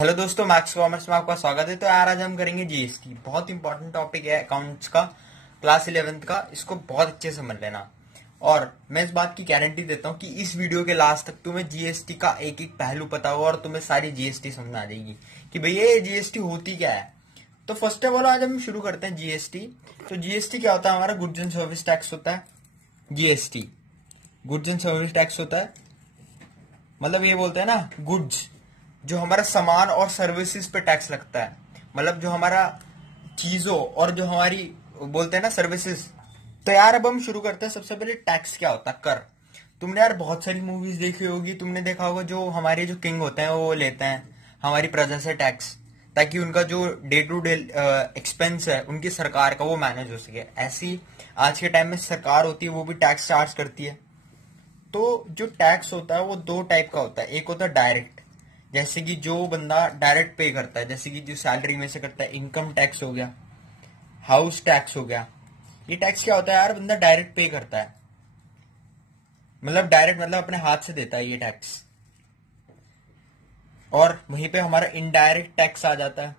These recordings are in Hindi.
हेलो दोस्तों, मैथ्स कॉमर्स में आपका स्वागत है। तो यार आज हम करेंगे जीएसटी। बहुत इंपॉर्टेंट टॉपिक है अकाउंट्स का, क्लास 11th का। इसको बहुत अच्छे से समझ लेना। और मैं इस बात की गारंटी देता हूँ कि इस वीडियो के लास्ट तक तुम्हें जीएसटी का एक एक पहलू पता होगा और तुम्हें सारी जीएसटी समझ में आ जाएगी कि भैया ये जीएसटी होती क्या है। तो फर्स्ट ऑफ ऑल आज हम शुरू करते हैं जीएसटी। तो जीएसटी क्या होता है? हमारा गुड्स एंड सर्विस टैक्स होता है। GST goods and service tax होता है। मतलब ये बोलते हैं ना, गुड्स जो हमारा सामान और सर्विसेज पे टैक्स लगता है, मतलब जो हमारा चीजों और जो हमारी बोलते हैं ना सर्विसेज। तो यार अब हम शुरू करते हैं। सबसे पहले टैक्स क्या होता है? कर। तुमने यार बहुत सारी मूवीज देखी होगी, तुमने देखा होगा जो हमारे जो किंग होते हैं वो लेते हैं हमारी प्रजा से टैक्स, ताकि उनका जो डे टू डे एक्सपेंस है उनकी सरकार का वो मैनेज हो सके। ऐसी आज के टाइम में सरकार होती है, वो भी टैक्स चार्ज करती है। तो जो टैक्स होता है वो दो टाइप का होता है। एक होता है डायरेक्ट, जैसे कि जो बंदा डायरेक्ट पे करता है, जैसे कि जो सैलरी में से करता है। इनकम टैक्स हो गया, हाउस टैक्स हो गया। ये टैक्स क्या होता है यार? बंदा डायरेक्ट पे करता है, मतलब डायरेक्ट मतलब अपने हाथ से देता है ये टैक्स। और वहीं पे हमारा इनडायरेक्ट टैक्स आ जाता है।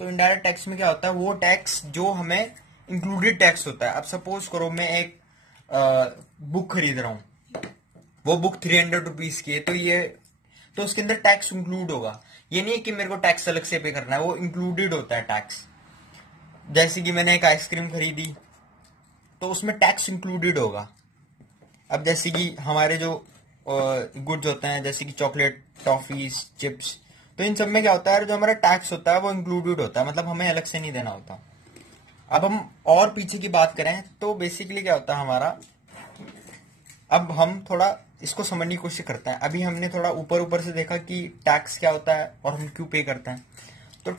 तो इनडायरेक्ट टैक्स में क्या होता है? वो टैक्स जो हमें इंक्लूडेड टैक्स होता है। अब सपोज करो मैं एक बुक खरीद रहा हूं, वो बुक 300 रुपीज की है, तो उसके अंदर टैक्स इंक्लूड होगा। ये नहीं है कि मेरे को टैक्स अलग से पे करना है, वो इंक्लूडेड होता है टैक्स। जैसे कि मैंने एक आइसक्रीम खरीदी तो उसमें टैक्स इंक्लूडेड होगा। अब जैसे कि हमारे जो गुड्स होते हैं, जैसे कि चॉकलेट, टॉफीज, चिप्स, तो इन सब में क्या होता है? जो हमारा टैक्स होता है वो इंक्लूडेड होता है, मतलब हमें अलग से नहीं देना होता। अब हम और पीछे की बात करें तो बेसिकली क्या होता है हमारा, अब हम थोड़ा इसको समझने की कोशिश करते हैं। अभी हमने थोड़ा ऊपर ऊपर से देखा कि टैक्स क्या होता है और हम क्यों पे करते हैं। तो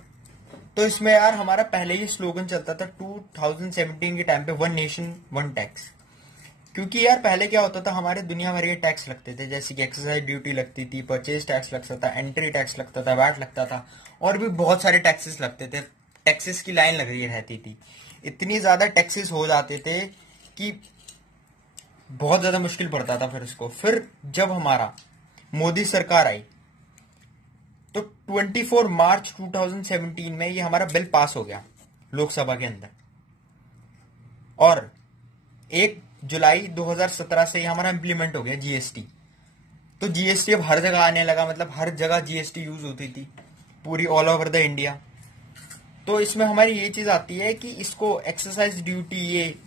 तो इसमें यार हमारा पहले ही स्लोगन चलता था 2017 के टाइम पे, वन नेशन वन टैक्स। क्योंकि यार पहले क्या होता था, हमारे दुनिया भर के टैक्स लगते थे, जैसे कि एक्साइज ड्यूटी लगती थी, परचेज टैक्स लगता था, एंट्री टैक्स लगता था, वैट लगता था, और भी बहुत सारे टैक्सेस लगते थे। टैक्सेस की लाइन लगी रहती थी। इतनी ज्यादा टैक्सेस हो जाते थे कि बहुत ज्यादा मुश्किल पड़ता था फिर उसको। फिर जब हमारा मोदी सरकार आई तो 24 मार्च 2017 में ये हमारा बिल पास हो गया लोकसभा के अंदर, और 1 जुलाई 2017 से ये हमारा इंप्लीमेंट हो गया जीएसटी। तो जीएसटी अब हर जगह आने लगा, मतलब हर जगह जीएसटी यूज होती थी, पूरी ऑल ओवर द इंडिया। तो इसमें हमारी ये चीज आती है कि इसको एक्सरसाइज ड्यूटी,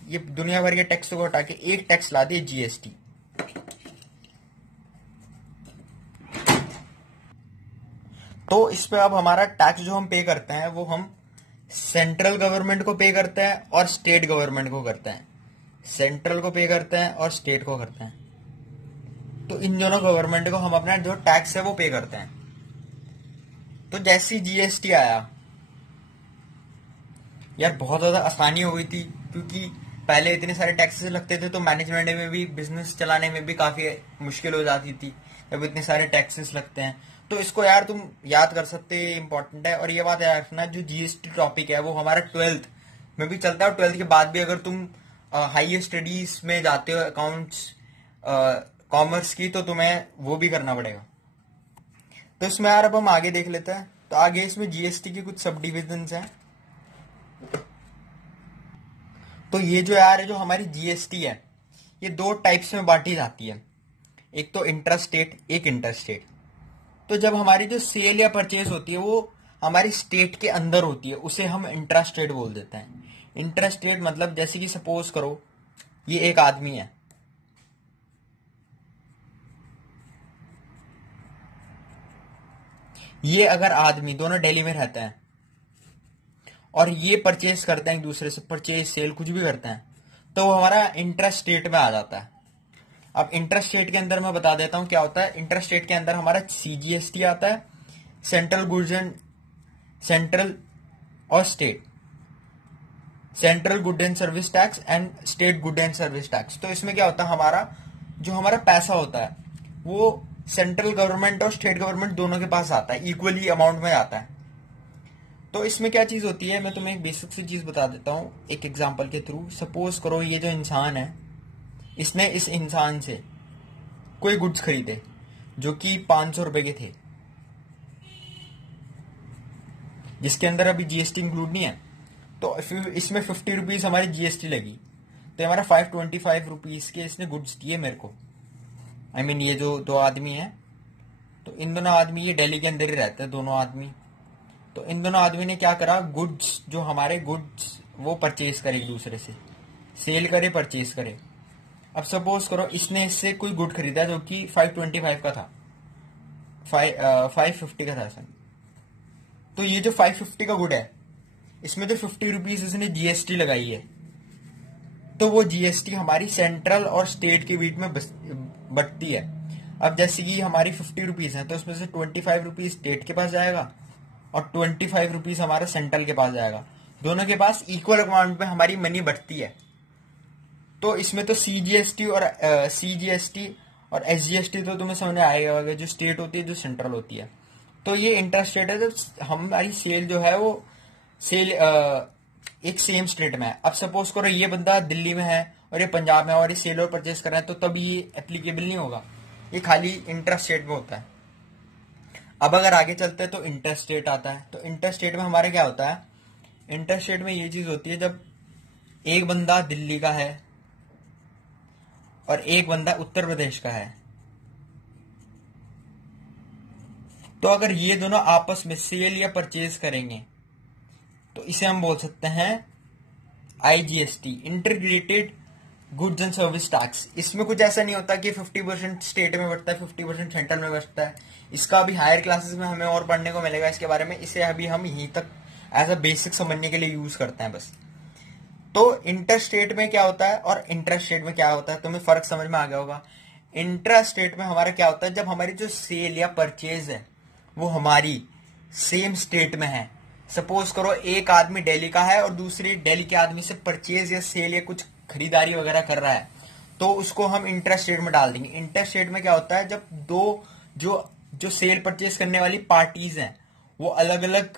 ये दुनिया भर के टैक्स को हटा के एक टैक्स ला दिए, जीएसटी। तो इस पे अब हमारा टैक्स जो हम पे करते हैं वो हम सेंट्रल गवर्नमेंट को पे करते हैं और स्टेट गवर्नमेंट को करते हैं। सेंट्रल को पे करते हैं और स्टेट को करते हैं। तो इन दोनों गवर्नमेंट को हम अपना जो टैक्स है वो पे करते हैं। तो जैसे जीएसटी आया यार, बहुत ज्यादा आसानी हो गई थी, क्योंकि पहले इतने सारे टैक्सेस लगते थे तो मैनेजमेंट में भी, बिजनेस चलाने में भी काफी मुश्किल हो जाती थी जब इतने सारे टैक्सेस लगते हैं। तो इसको यार तुम याद कर सकते, इंपॉर्टेंट है। और ये बात याद रखना, जो जीएसटी टॉपिक है वो हमारा 12th में भी चलता है, और 12th के बाद भी अगर तुम हायर स्टडीज में जाते हो अकाउंट्स कॉमर्स की, तो तुम्हें वो भी करना पड़ेगा। तो इसमें यार अब हम आगे देख लेते हैं। तो आगे इसमें जीएसटी की कुछ सब डिविजन हैं। तो ये जो यार जो हमारी जीएसटी है ये दो टाइप्स में बांटी जाती है, एक तो इंट्रा स्टेट, एक इंटर स्टेट। तो जब हमारी जो सेल या परचेज होती है वो हमारी स्टेट के अंदर होती है, उसे हम इंट्रा स्टेट बोल देते हैं। इंट्रा स्टेट मतलब जैसे कि सपोज करो ये एक आदमी है, ये अगर आदमी दोनों दिल्ली में रहते हैं और ये परचेज करते हैं एक दूसरे से, परचेज सेल कुछ भी करते हैं, तो वो हमारा इंट्रा स्टेट में आ जाता है। अब इंटर स्टेट के अंदर मैं बता देता हूं क्या होता है। इंटर स्टेट के अंदर हमारा सीजीएसटी आता है, सेंट्रल गुड्स एंड सेंट्रल और state, central good and service tax and state good and service tax. तो इसमें क्या होता है, हमारा जो हमारा पैसा होता है वो सेंट्रल गवर्नमेंट और स्टेट गवर्नमेंट दोनों के पास आता है, इक्वली अमाउंट में आता है। तो इसमें क्या चीज होती है, मैं तुम्हें एक बेसिक सी चीज बता देता हूं एक एग्जांपल के थ्रू। सपोज करो ये जो इंसान है, इसने इस इंसान से कोई गुड्स खरीदे जो कि 500 रुपए के थे, जिसके अंदर अभी जीएसटी इंक्लूड नहीं है। तो इसमें 50 रुपीज हमारी जीएसटी लगी, तो हमारा 525 रुपीज के इसने गुड्स दिए मेरे को। आई मीन ये जो दो आदमी है, तो इन दोनों आदमी ये दिल्ली के अंदर ही रहते हैं दोनों आदमी। तो इन दोनों आदमी ने क्या करा, गुड्स जो हमारे गुड्स वो परचेज करे, एक दूसरे से सेल करे, परचेज करे। अब सपोज करो इसने इससे कोई गुड खरीदा जो कि 525 का था, 550 का था सर। तो ये जो 550 का गुड है, इसमें जो 50 रुपीज इसने जीएसटी लगाई है, तो वो जीएसटी हमारी सेंट्रल और स्टेट के बीच में बटती है। अब जैसे कि हमारी 50 रुपीज है, तो उसमें से 25 रुपीज स्टेट के पास जाएगा और 25 रुपीज हमारा सेंट्रल के पास जाएगा। दोनों के पास इक्वल अमाउंट में हमारी मनी बढ़ती है। तो इसमें तो सीजीएसटी और एसजीएसटी तो तुम्हें समझ में आएगा, जो स्टेट होती है, जो सेंट्रल होती है। तो ये इंटरस्टेट है, जब हमारी सेल जो है वो सेल एक सेम स्टेट में है। अब सपोज करो ये बंदा दिल्ली में है और ये पंजाब में है और ये सेल और परचेज कर रहा है, तो तब ये एप्लीकेबल नहीं होगा, ये खाली इंटरस्टेट में होता है। अब अगर आगे चलते हैं तो इंटरस्टेट आता है। तो इंटरस्टेट में हमारे क्या होता है, इंटरस्टेट में ये चीज होती है जब एक बंदा दिल्ली का है और एक बंदा उत्तर प्रदेश का है, तो अगर ये दोनों आपस में सेल या परचेज करेंगे तो इसे हम बोल सकते हैं IGST, integrated goods and service tax. इसमें कुछ ऐसा नहीं होता कि 50% स्टेट में बचता है, 50% सेंट्रल में बचता है। इसका अभी हायर क्लासेस में हमें और पढ़ने को मिलेगा इसके बारे में। इसे अभी हम यहीं तक एज अ बेसिक समझने के लिए यूज करते हैं बस। तो इंटर स्टेट में क्या होता है और इंटर स्टेट में क्या होता है, तुम्हें फर्क समझ में आ गया होगा। इंटर स्टेट में हमारा क्या होता है, जब हमारी जो सेल या परचेज है वो हमारी सेम स्टेट में है। सपोज करो एक आदमी दिल्ली का है और दूसरी दिल्ली के आदमी से परचेज या सेल या कुछ खरीदारी वगैरह कर रहा है, तो उसको हम इंटर स्टेट में डाल देंगे। इंटर स्टेट में क्या होता है, जब दो जो सेल परचेज करने वाली पार्टीज हैं वो अलग अलग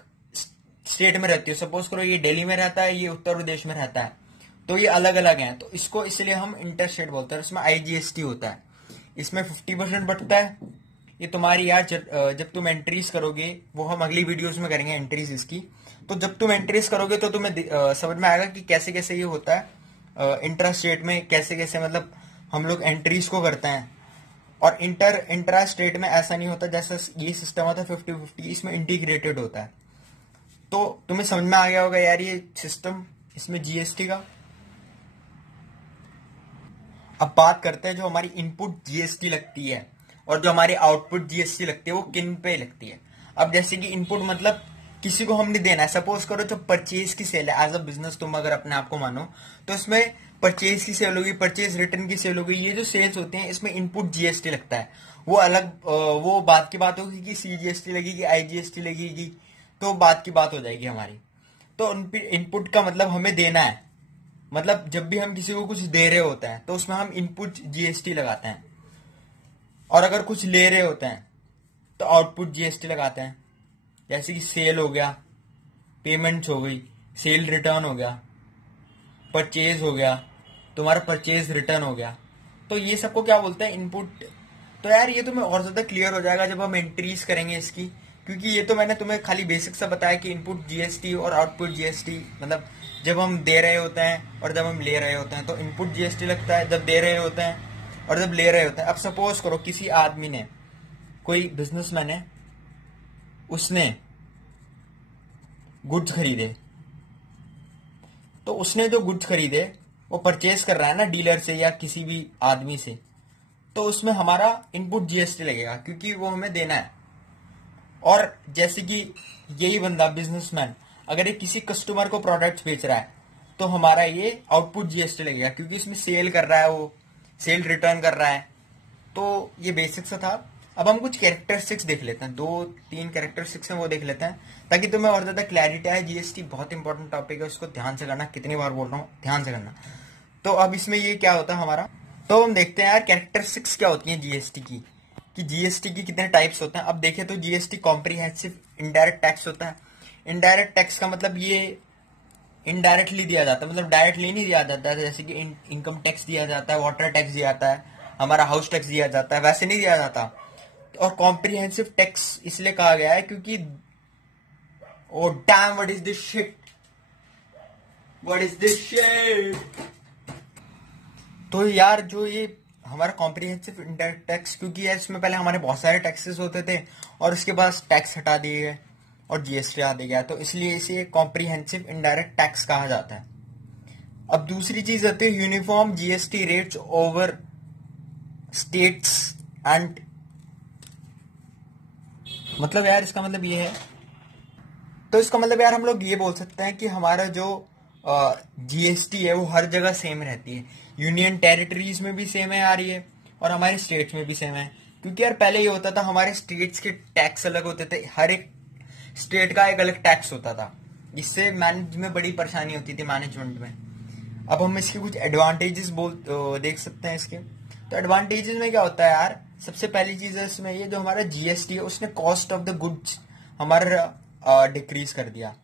स्टेट में रहती है। सपोज करो ये दिल्ली में रहता है, ये उत्तर प्रदेश में रहता है, तो ये अलग अलग हैं, तो इसको इसलिए हम इंटर स्टेट बोलते हैं। इसमें आईजीएसटी होता है, इसमें 50% बढ़ता है। ये तुम्हारी यार जब तुम एंट्रीज करोगे, वो हम अगली वीडियोस में करेंगे एंट्रीज इसकी। तो जब तुम एंट्रीज करोगे तो तुम्हें समझ में आएगा कि कैसे कैसे ये होता है इंटर स्टेट में, कैसे कैसे मतलब हम लोग एंट्रीज को करते हैं। और इंट्रा स्टेट में ऐसा नहीं होता जैसा ये सिस्टम होता है 50-50, इसमें इंटीग्रेटेड होता है। तो तुम्हें समझ में आ गया होगा यार ये सिस्टम इसमें जीएसटी का। अब बात करते हैं जो हमारी इनपुट जीएसटी लगती है और जो हमारी आउटपुट जीएसटी लगती है वो किन पे लगती है। अब जैसे कि इनपुट मतलब किसी को हमने देना है। सपोज करो जो परचेज की सेल है, एज अ बिजनेस तुम अगर अपने आप को मानो, तो इसमें परचेज की सेल होगी, परचेज रिटर्न की सेल होगी। ये जो सेल्स होती हैं इसमें इनपुट जीएसटी लगता है। वो अलग वो बात की बात होगी कि सीजीएसटी लगेगी, आईजीएसटी लगेगी, तो बात की बात हो जाएगी हमारी। तो इनपुट का मतलब हमें देना है, मतलब जब भी हम किसी को कुछ दे रहे होते हैं तो उसमें हम इनपुट जीएसटी लगाते हैं, और अगर कुछ ले रहे होते हैं तो आउटपुट जीएसटी लगाते हैं। जैसे कि सेल हो गया, पेमेंट्स हो गई, सेल रिटर्न हो गया, परचेज हो गया, तुम्हारा परचेज रिटर्न हो गया, तो ये सबको क्या बोलते हैं, इनपुट। तो यार ये तुम्हें और ज्यादा क्लियर हो जाएगा जब हम एंट्रीज करेंगे इसकी, क्योंकि ये तो मैंने तुम्हें खाली बेसिक सा बताया कि इनपुट जीएसटी और आउटपुट जीएसटी, मतलब जब हम दे रहे होते हैं और जब हम ले रहे होते हैं तो इनपुट जीएसटी लगता है, जब दे रहे होते हैं और जब ले रहे होते हैं। अब सपोज करो किसी आदमी ने, कोई बिजनेसमैन है, उसने गुड्स खरीदे, तो उसने जो गुड्स खरीदे वो परचेज कर रहा है ना डीलर से या किसी भी आदमी से, तो उसमें हमारा इनपुट जीएसटी लगेगा क्योंकि वो हमें देना है। और जैसे कि यही बंदा बिजनेसमैन अगर ये किसी कस्टमर को प्रोडक्ट्स बेच रहा है तो हमारा ये आउटपुट जीएसटी लगेगा क्योंकि इसमें सेल कर रहा है, वो सेल रिटर्न कर रहा है। तो ये बेसिक सा था। अब हम कुछ कैरेक्टरिस्टिक्स देख लेते हैं, 2-3 कैरेक्टरिस्टिक्स हैं वो देख लेते हैं ताकि तुम्हें और ज्यादा क्लैरिटी आए। जीएसटी बहुत इंपॉर्टेंट टॉपिक है, उसको ध्यान से करना, कितनी बार बोल रहा हूँ, ध्यान से करना। तो अब इसमें ये क्या होता है हमारा, तो हम देखते हैं यार कैरेक्टरिस्टिक्स क्या होती है जीएसटी की, कि जीएसटी की कितने टाइप्स होते हैं। अब देखें तो जीएसटी कॉम्प्रिहेंसिव इनडायरेक्ट टैक्स होता है। इनडायरेक्ट टैक्स का मतलब ये इनडायरेक्टली दिया जाता है, मतलब डायरेक्टली नहीं दिया जाता है। जैसे कि इनकम टैक्स दिया जाता है, वाटर टैक्स दिया जाता है, हमारा हाउस टैक्स दिया जाता है, वैसे नहीं दिया जाता। और कॉम्प्रिहेंसिव टैक्स इसलिए कहा गया है क्योंकि oh damn, what is this shit, what is this shit. तो यार जो ये हमारा कॉम्प्रिहेंसिव इनडायरेक्ट टैक्स, क्योंकि इसमें पहले हमारे बहुत सारे टैक्सेस होते थे और उसके बाद टैक्स हटा दिए गए और जीएसटी आ दिया गया, तो इसलिए इसे कॉम्प्रिहेंसिव इनडायरेक्ट टैक्स कहा जाता है। अब दूसरी चीज आती है uniform GST rates over states and, मतलब यार इसका मतलब ये है, तो इसका मतलब यार हम लोग ये बोल सकते हैं कि हमारा जो जीएसटी है वो हर जगह सेम रहती है। यूनियन टेरिटरीज में भी सेम है यार ये, और हमारे स्टेट्स में भी सेम है। क्योंकि यार पहले ये होता था हमारे स्टेट्स के टैक्स अलग होते थे, हर एक स्टेट का एक अलग टैक्स होता था, जिससे मैनेज में बड़ी परेशानी होती थी मैनेजमेंट में। अब हम इसके कुछ एडवांटेजेस देख सकते हैं इसके। तो एडवांटेजेस में क्या होता है यार, सबसे पहली चीज है इसमें ये, जो हमारा जीएसटी है उसने कॉस्ट ऑफ द गुड्स हमारा डिक्रीज कर दिया।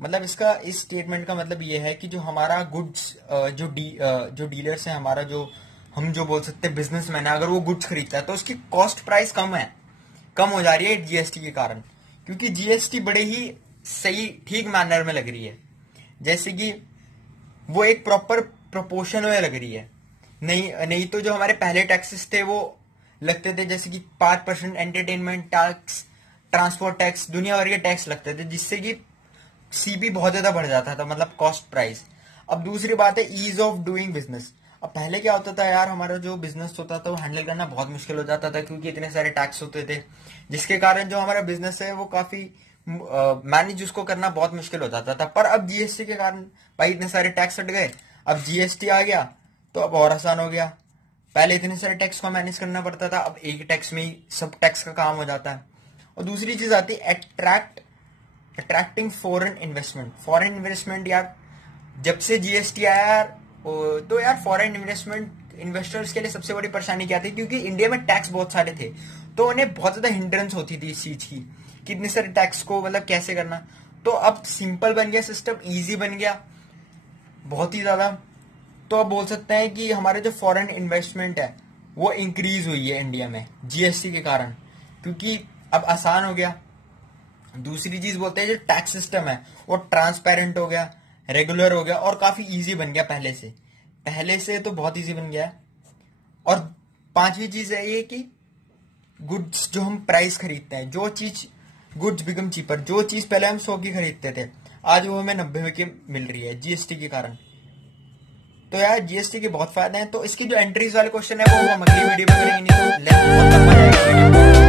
मतलब इसका इस स्टेटमेंट का मतलब ये है कि जो हमारा गुड्स जो डीलर्स है, हमारा जो हम जो बोल सकते हैं बिजनेसमैन है, अगर वो गुड्स खरीदता है तो उसकी कॉस्ट प्राइस कम हो जा रही है जीएसटी के कारण, क्योंकि जीएसटी बड़े ही सही ठीक मैनर में लग रही है, जैसे कि वो एक प्रॉपर प्रोपोर्शन में लग रही है। नहीं तो जो हमारे पहले टैक्सेस थे वो लगते थे, जैसे कि 5% एंटरटेनमेंट टैक्स, ट्रांसपोर्ट टैक्स, दुनिया भर के टैक्स लगते थे, जिससे कि सीबी बहुत ज्यादा बढ़ जाता था, मतलब कॉस्ट प्राइस। अब दूसरी बात है ईज ऑफ डूइंग बिजनेस। अब पहले क्या होता था यार, हमारा जो बिजनेस होता था वो हैंडल करना बहुत मुश्किल हो जाता था, क्योंकि इतने सारे टैक्स होते थे, जिसके कारण जो हमारा बिजनेस है वो काफी मैनेज उसको करना बहुत मुश्किल हो जाता था। पर अब जीएसटी के कारण भाई इतने सारे टैक्स हट गए, अब जीएसटी आ गया तो अब और आसान हो गया। पहले इतने सारे टैक्स को मैनेज करना पड़ता था, अब एक टैक्स में ही सब टैक्स का काम हो जाता है। और दूसरी चीज आती है attracting foreign investment. Foreign investment यार जब से जीएसटी आया यार, तो यार फॉरेन इन्वेस्टर्स के लिए सबसे बड़ी परेशानी क्या थी, क्योंकि इंडिया में टैक्स बहुत सारे थे, तो उन्हें बहुत ज्यादा हिंड्रेंस होती थी इस चीज की, कितने सारे टैक्स को मतलब कैसे करना। तो अब सिंपल बन गया सिस्टम, इजी बन गया बहुत ही ज्यादा। तो अब बोल सकते हैं कि हमारे जो फॉरेन इन्वेस्टमेंट है वो इंक्रीज हुई है इंडिया में जीएसटी के कारण, क्योंकि अब आसान हो गया। दूसरी चीज बोलते हैं जो टैक्स सिस्टम है वो ट्रांसपेरेंट हो गया, रेगुलर हो गया और काफी इजी बन गया पहले से तो बहुत इजी बन गया है। और पांचवी चीज है ये कि गुड्स जो हम प्राइस खरीदते हैं, जो चीज गुड्स बिकम चीपर, जो चीज पहले हम 100 की खरीदते थे आज वो हमें 90 की मिल रही है जीएसटी के कारण। तो यार जीएसटी के बहुत फायदे हैं। तो इसकी जो एंट्रीज वाले क्वेश्चन है वो हम अगली वीडियो में करेंगे, नहीं तो लेंथ बहुत लंबा जाएगा।